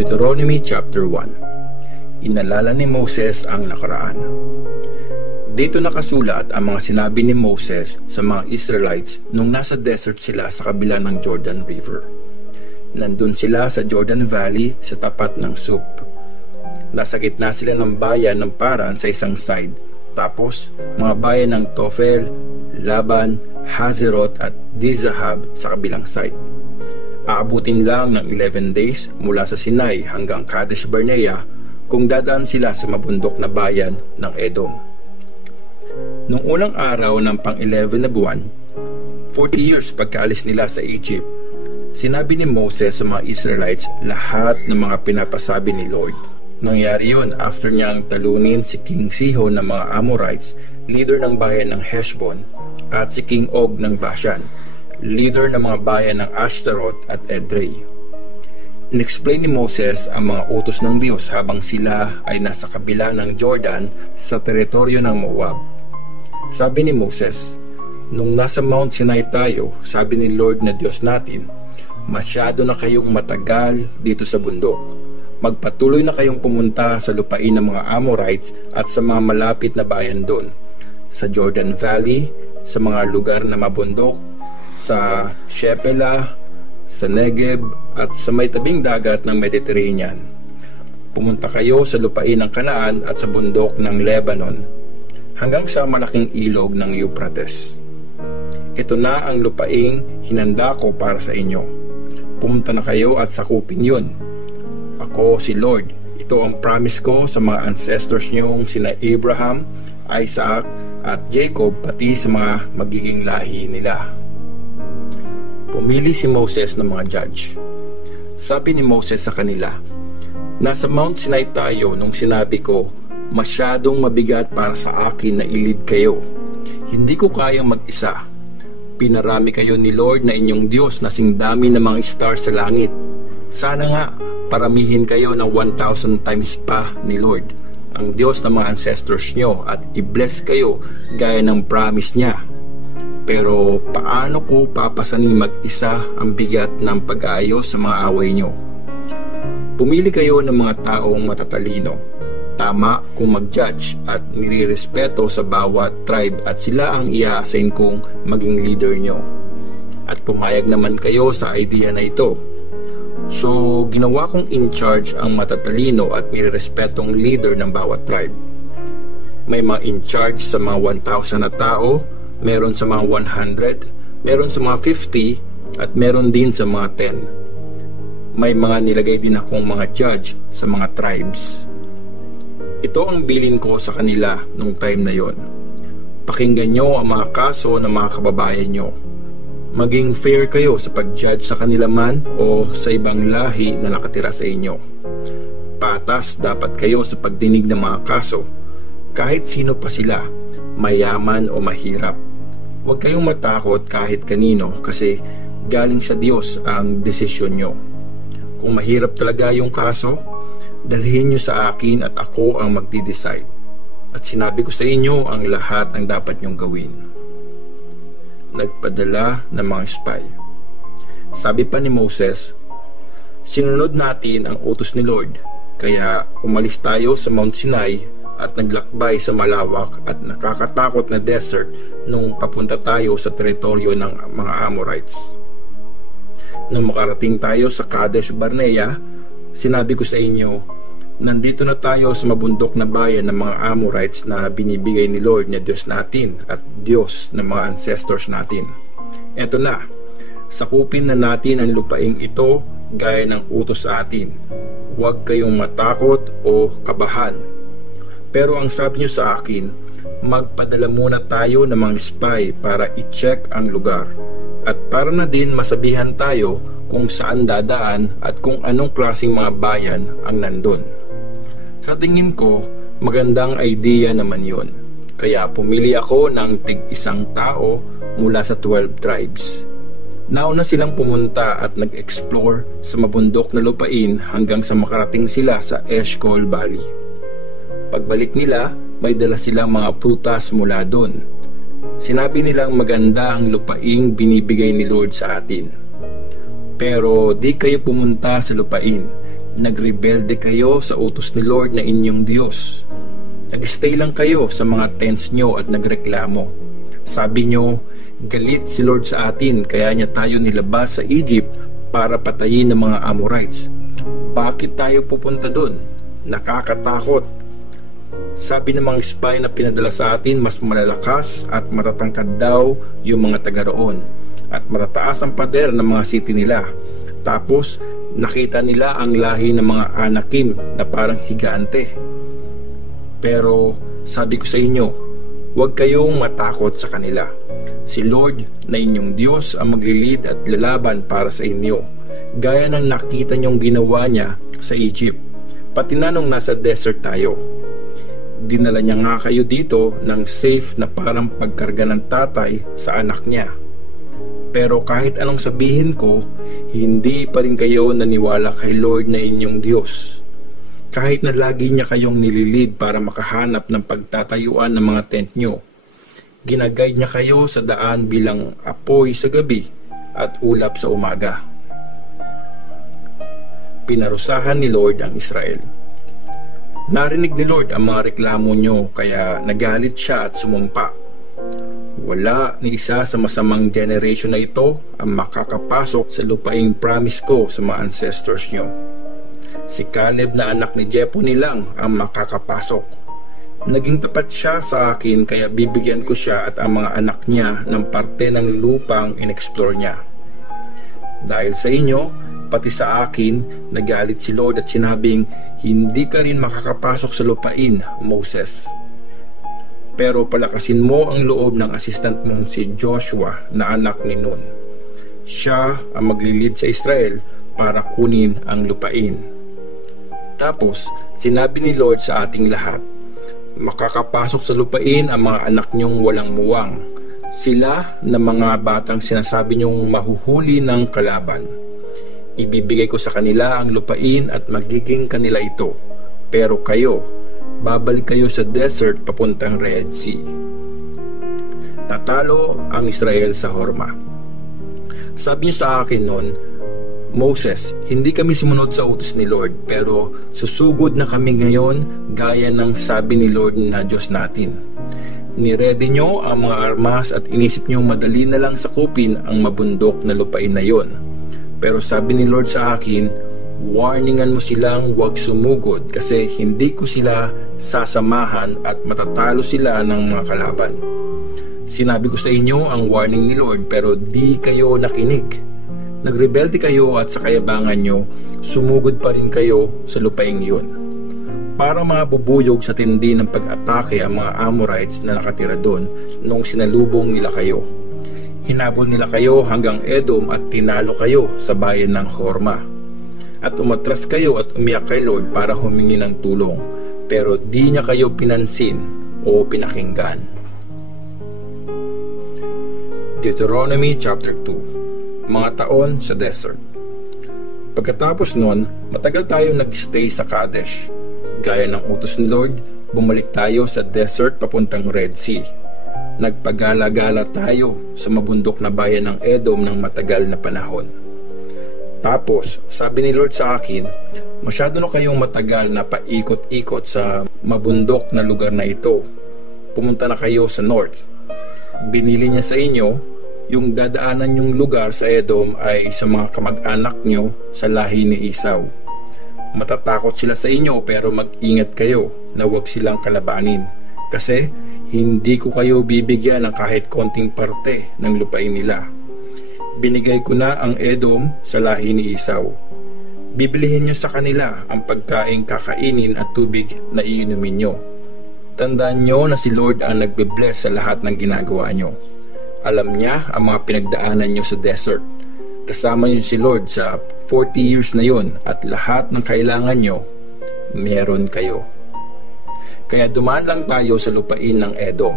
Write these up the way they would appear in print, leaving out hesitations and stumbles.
Deuteronomy chapter 1. Inalala ni Moses ang nakaraan. Dito nakasulat ang mga sinabi ni Moses sa mga Israelites nung nasa desert sila sa kabila ng Jordan River. Nandun sila sa Jordan Valley sa tapat ng Sup. Nasa gitna sila ng bayan ng Paran sa isang side, tapos mga bayan ng Tophel, Laban, Hazeroth at Dizahab sa kabilang side. Aabutin lang ng 11 days mula sa Sinai hanggang Kadesh Barnea kung dadaan sila sa mabundok na bayan ng Edom. Noong unang araw ng pang-11 na buwan, 40 years pagkaalis nila sa Egypt, sinabi ni Moses sa mga Israelites lahat ng mga pinapasabi ni Lord. Nangyari yon after niyang talunin si King Sihon ng mga Amorites, leader ng bayan ng Heshbon, at si King Og ng Bashan, leader ng mga bayan ng Ashtaroth at Edrei. In-explain ni Moses ang mga utos ng Diyos habang sila ay nasa kabila ng Jordan sa teritoryo ng Moab. Sabi ni Moses, nung nasa Mount Sinai tayo, sabi ni Lord na Diyos natin, masyado na kayong matagal dito sa bundok. Magpatuloy na kayong pumunta sa lupain ng mga Amorites at sa mga malapit na bayan doon, sa Jordan Valley, sa mga lugar na mabundok, sa Shephelah, sa Negev at sa may tabing dagat ng Mediterranean. Pumunta kayo sa lupain ng Kanaan at sa bundok ng Lebanon hanggang sa malaking ilog ng Euphrates. Ito na ang lupaing hinanda ko para sa inyo. Pumunta na kayo at sakupin yun. Ako si Lord. Ito ang promise ko sa mga ancestors niyong sina Abraham, Isaac at Jacob, pati sa mga magiging lahi nila. Pumili si Moses ng mga judge. Sabi ni Moses sa kanila, nasa Mount Sinai tayo nung sinabi ko, masyadong mabigat para sa akin na ilid kayo. Hindi ko kayang mag-isa. Pinarami kayo ni Lord na inyong Diyos na sing dami ng mga star sa langit. Sana nga, paramihin kayo ng 1,000 times pa ni Lord, ang Diyos ng mga ancestors nyo, at i-bless kayo gaya ng promise niya. Pero paano ko papasanin mag-isa ang bigat ng pag-aayos sa mga away nyo? Pumili kayo ng mga taong matatalino, tama kung mag-judge at nirirespeto sa bawat tribe, at sila ang i-assign kong maging leader nyo. At pumayag naman kayo sa idea na ito. So, ginawa kong in charge ang matatalino at nirerespetong leader ng bawat tribe. May mga in charge sa mga 1,000 na tao, meron sa mga 100, meron sa mga 50, at meron din sa mga 10. May mga nilagay din akong mga judge sa mga tribes. Ito ang bilin ko sa kanila nung time na yon. Pakinggan nyo ang mga kaso ng mga kababayan nyo. Maging fair kayo sa pag-judge sa kanila man o sa ibang lahi na nakatira sa inyo. Patas dapat kayo sa pagdinig ng mga kaso, kahit sino pa sila, mayaman o mahirap. Huwag kayong matakot kahit kanino kasi galing sa Diyos ang desisyon nyo. Kung mahirap talaga yung kaso, dalhin nyo sa akin at ako ang magdi-decide. At sinabi ko sa inyo ang lahat ng dapat nyong gawin. Nagpadala ng mga spy. Sabi pa ni Moses, sinunod natin ang utos ni Lord, kaya umalis tayo sa Mount Sinai at naglakbay sa malawak at nakakatakot na desert nung papunta tayo sa teritoryo ng mga Amorites. Nung makarating tayo sa Kadesh Barnea, sinabi ko sa inyo, nandito na tayo sa mabundok na bayan ng mga Amorites na binibigay ni Lord na Diyos natin at Diyos ng mga ancestors natin. Eto na, sakupin na natin ang lupaing ito gaya ng utos sa atin. Huwag kayong matakot o kabahan. Pero ang sabi niyo sa akin, magpadala muna tayo ng mga spy para i-check ang lugar at para na din masabihan tayo kung saan dadaan at kung anong klaseng mga bayan ang nandun. Sa tingin ko, magandang idea naman yon. Kaya pumili ako ng tig-isang tao mula sa 12 tribes. Nauna silang pumunta at nag-explore sa mabundok na lupain hanggang sa makarating sila sa Eshcol Valley. Pagbalik nila, may dala silang mga prutas mula doon. Sinabi nilang maganda ang lupaing binibigay ni Lord sa atin. Pero di kayo pumunta sa lupain. Nagrebelde kayo sa utos ni Lord na inyong Diyos. Nag-stay lang kayo sa mga tents nyo at nagreklamo. Sabi nyo, galit si Lord sa atin kaya niya tayo nilabas sa Egypt para patayin ng mga Amorites. Bakit tayo pupunta doon? Nakakatakot. Sabi ng mga spy na pinadala sa atin, mas malalakas at matatangkad daw yung mga taga roon at matataas ang pader ng mga city nila. Tapos nakita nila ang lahi ng mga Anakim na parang higante. Pero sabi ko sa inyo, huwag kayong matakot sa kanila. Si Lord na inyong Diyos ang maglilid at lalaban para sa inyo, gaya ng nakita niyong ginawa niya sa Egypt, pati na nung nasa desert tayo. Dinala niya nga kayo dito ng safe na parang pagkarga ng tatay sa anak niya. Pero kahit anong sabihin ko, hindi pa rin kayo naniwala kay Lord na inyong Diyos. Kahit na lagi niya kayong nililid para makahanap ng pagtatayuan ng mga tent nyo. Ginaguide niya kayo sa daan bilang apoy sa gabi at ulap sa umaga. Pinarusahan ni Lord ang Israel. Narinig ni Lord ang mga reklamo nyo kaya nagalit siya at sumumpa. Wala ni isa sa masamang generation na ito ang makakapasok sa lupaing promise ko sa mga ancestors nyo. Si Caleb na anak ni Jephunneh lang ang makakapasok. Naging tapat siya sa akin kaya bibigyan ko siya at ang mga anak niya ng parte ng lupang in-explore niya. Dahil sa inyo, pati sa akin, nagalit si Lord at sinabing, hindi ka rin makakapasok sa lupain, Moses. Pero palakasin mo ang loob ng assistant mong si Joshua na anak ni Nun. Siya ang maglilid sa Israel para kunin ang lupain. Tapos, sinabi ni Lord sa ating lahat, makakapasok sa lupain ang mga anak niyong walang muwang. Sila na mga batang sinasabi niyong mahuhuli ng kalaban. Ibibigay ko sa kanila ang lupain at magiging kanila ito. Pero kayo, babalik kayo sa desert papuntang Red Sea. Natalo ang Israel sa Horma. Sabi niya sa akin noon, Moses, hindi kami sumunod sa utos ni Lord, pero susugod na kami ngayon gaya ng sabi ni Lord na Diyos natin. Niredy nyo ang mga armas at inisip nyo madali na lang sakupin ang mabundok na lupain na yon. Pero sabi ni Lord sa akin, warningan mo silang huwag sumugod kasi hindi ko sila sasamahan at matatalo sila ng mga kalaban. Sinabi ko sa inyo ang warning ni Lord pero di kayo nakinig. Nagrebelde kayo at sa kayabangan nyo, sumugod pa rin kayo sa lupaing yun. Para mabubuyog sa tindi ng pag-atake ang mga Amorites na nakatira doon noong sinalubong nila kayo. Hinabol nila kayo hanggang Edom at tinalo kayo sa bayan ng Horma. At umatras kayo at umiyak kay Lord para humingi ng tulong, pero di niya kayo pinansin o pinakinggan. Deuteronomy chapter 2. Mga taon sa desert. Pagkatapos nun, matagal tayo nag-stay sa Kadesh. Gaya ng utos ni Lord, bumalik tayo sa desert papuntang Red Sea. Nagpagala-gala tayo sa mabundok na bayan ng Edom ng matagal na panahon. Tapos, sabi ni Lord sa akin, masyado na kayong matagal na paikot-ikot sa mabundok na lugar na ito. Pumunta na kayo sa north. Binili niya sa inyo yung dadaanan yung lugar sa Edom ay sa mga kamag-anak nyo sa lahi ni Esau. Matatakot sila sa inyo pero mag-ingat kayo na huwag silang kalabanin kasi hindi ko kayo bibigyan ng kahit konting parte ng lupain nila. Binigay ko na ang Edom sa lahi ni Esau. Bibilihin nyo sa kanila ang pagkain kakainin at tubig na iinumin nyo. Tandaan nyo na si Lord ang nagbe-bless sa lahat ng ginagawa nyo. Alam niya ang mga pinagdaanan nyo sa desert. Kasama nyo si Lord sa 40 years na yon at lahat ng kailangan nyo, meron kayo. Kaya dumaan lang tayo sa lupain ng Edom.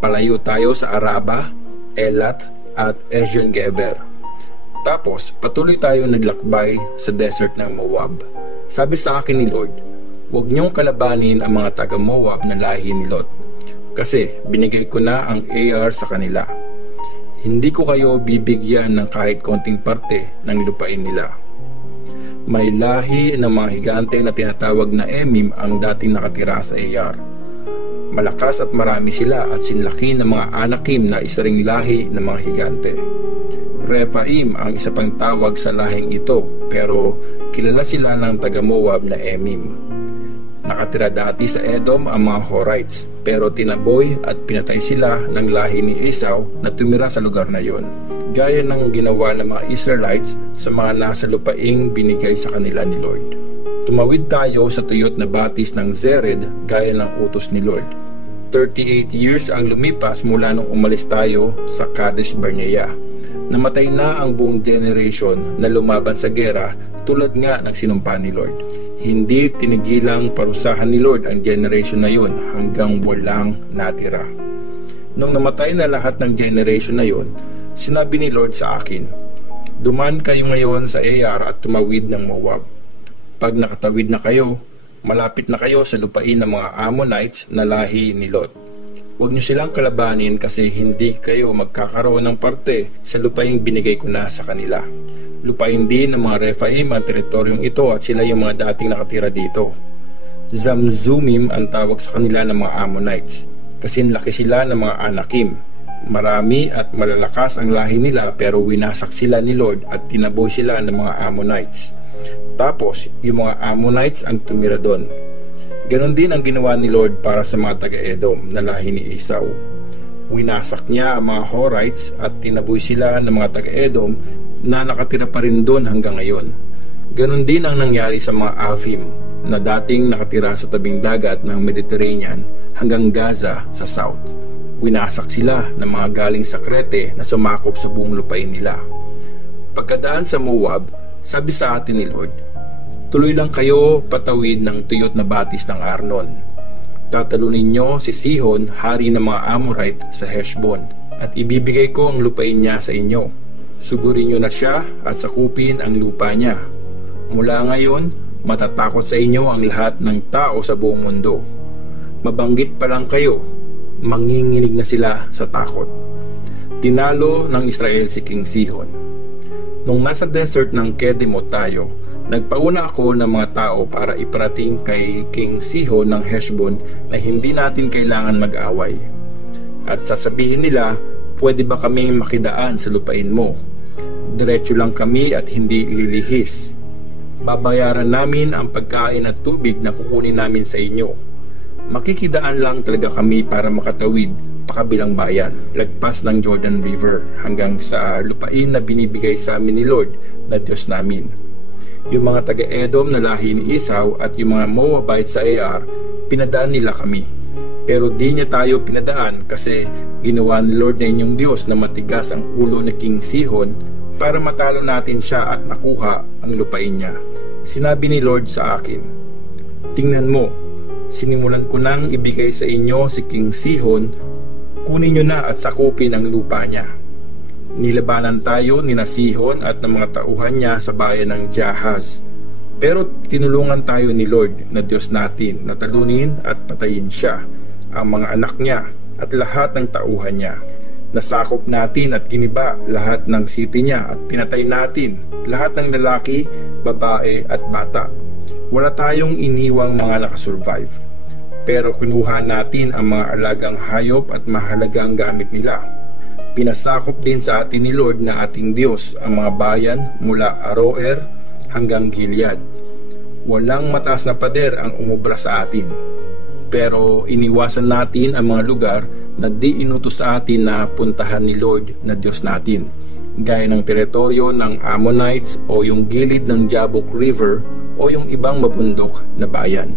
Palayo tayo sa Araba, Elat at Ezion-Geber. Tapos patuloy tayo naglakbay sa desert ng Moab. Sabi sa akin ni Lord, huwag niyong kalabanin ang mga taga-Moab na lahi ni Lot. Kasi binigay ko na ang Ar sa kanila. Hindi ko kayo bibigyan ng kahit konting parte ng lupain nila. May lahi ng mga higante na tinatawag na Emim ang dating nakatira sa Ar. Malakas at marami sila at sinlaki ng mga Anakim na isa ring lahi ng mga higante. Rephaim ang isa pang tawag sa lahing ito, pero kilala sila ng taga-Moab na Emim. Nakatira dati sa Edom ang mga Horites, pero tinaboy at pinatay sila ng lahi ni Esau na tumira sa lugar na yon, gaya ng ginawa ng mga Israelites sa mga nasa lupaing binigay sa kanila ni Lord. Tumawid tayo sa tuyot na batis ng Zered gaya ng utos ni Lord. 38 years ang lumipas mula nung umalis tayo sa Kadesh Barnea. Namatay na ang buong generation na lumaban sa gera tulad nga ng sinumpa ni Lord. Hindi tinigilang parusahan ni Lord ang generation na yun hanggang walang natira. Nung namatay na lahat ng generation na yun, sinabi ni Lord sa akin, "Duman kayo ngayon sa Ar at tumawid ng Moab. Pag nakatawid na kayo, malapit na kayo sa lupain ng mga Ammonites na lahi ni Lot. Huwag niyo silang kalabanin kasi hindi kayo magkakaroon ng parte sa lupaing binigay ko na sa kanila. Lupain din ng mga Rephaim ang teritoryong ito at sila yung mga dating nakatira dito. Zamzumim ang tawag sa kanila ng mga Ammonites, kasi laki sila ng mga Anakim. Marami at malalakas ang lahi nila pero winasak sila ni Lord at tinaboy sila ng mga Ammonites. Tapos yung mga Ammonites ang tumira doon. Ganon din ang ginawa ni Lord para sa mga taga-Edom na lahi ni Esau. Winasak niya ang mga Horites at tinaboy sila ng mga taga-Edom na nakatira pa rin doon hanggang ngayon. Ganon din ang nangyari sa mga Afim na dating nakatira sa tabing dagat ng Mediterranean hanggang Gaza sa south. Winasak sila ng mga galing sa Crete na sumakop sa buong lupain nila. Pagkadaan sa Moab, sabi sa atin ni Lord, "Tuloy lang kayo patawid ng tuyot na batis ng Arnon. Tatalunin nyo si Sihon, hari ng mga Amorite sa Heshbon, at ibibigay ko ang lupain niya sa inyo. Sugurin nyo na siya at sakupin ang lupa niya. Mula ngayon, matatakot sa inyo ang lahat ng tao sa buong mundo. Mabanggit pa lang kayo, manginginig na sila sa takot." Tinalo ng Israel si King Sihon. Nung nasa desert ng Kedemot tayo, nagpauna ako ng mga tao para iparating kay King Sihon ng Heshbon na hindi natin kailangan mag-away. At sasabihin nila, "Pwede ba kaming makidaan sa lupain mo? Diretso lang kami at hindi lilihis. Babayaran namin ang pagkain at tubig na kukunin namin sa inyo. Makikidaan lang talaga kami para makatawid pakabilang bayan, lagpas ng Jordan River hanggang sa lupain na binibigay sa amin ni Lord na Diyos namin." Yung mga taga-Edom na lahi ni Esau at yung mga Moabite sa Ar, pinadaan nila kami. Pero di niya tayo pinadaan kasi ginawa ni Lord na inyong Diyos na matigas ang ulo ni King Sihon para matalo natin siya at nakuha ang lupain niya. Sinabi ni Lord sa akin, "Tingnan mo, sinimulan ko nang ibigay sa inyo si King Sihon, kunin nyo na at sakupin ang lupa niya." Nilabanan tayo ni Sihon at ng mga tauhan niya sa bayan ng Jahaz. Pero tinulungan tayo ni Lord na Diyos natin na talunin at patayin siya, ang mga anak niya at lahat ng tauhan niya. Nasakop natin at giniba lahat ng city niya at pinatay natin lahat ng lalaki, babae at bata. Wala tayong iniwang mga nakasurvive. Pero kinuha natin ang mga alagang hayop at mahalagang gamit nila. Pinasakop din sa atin ni Lord na ating Diyos ang mga bayan mula Aroer hanggang Gilead. Walang mataas na pader ang umubra sa atin. Pero iniwasan natin ang mga lugar na di inutos sa atin na puntahan ni Lord na Diyos natin, gaya ng teritoryo ng Ammonites o yung gilid ng Jabbok River o yung ibang mabundok na bayan.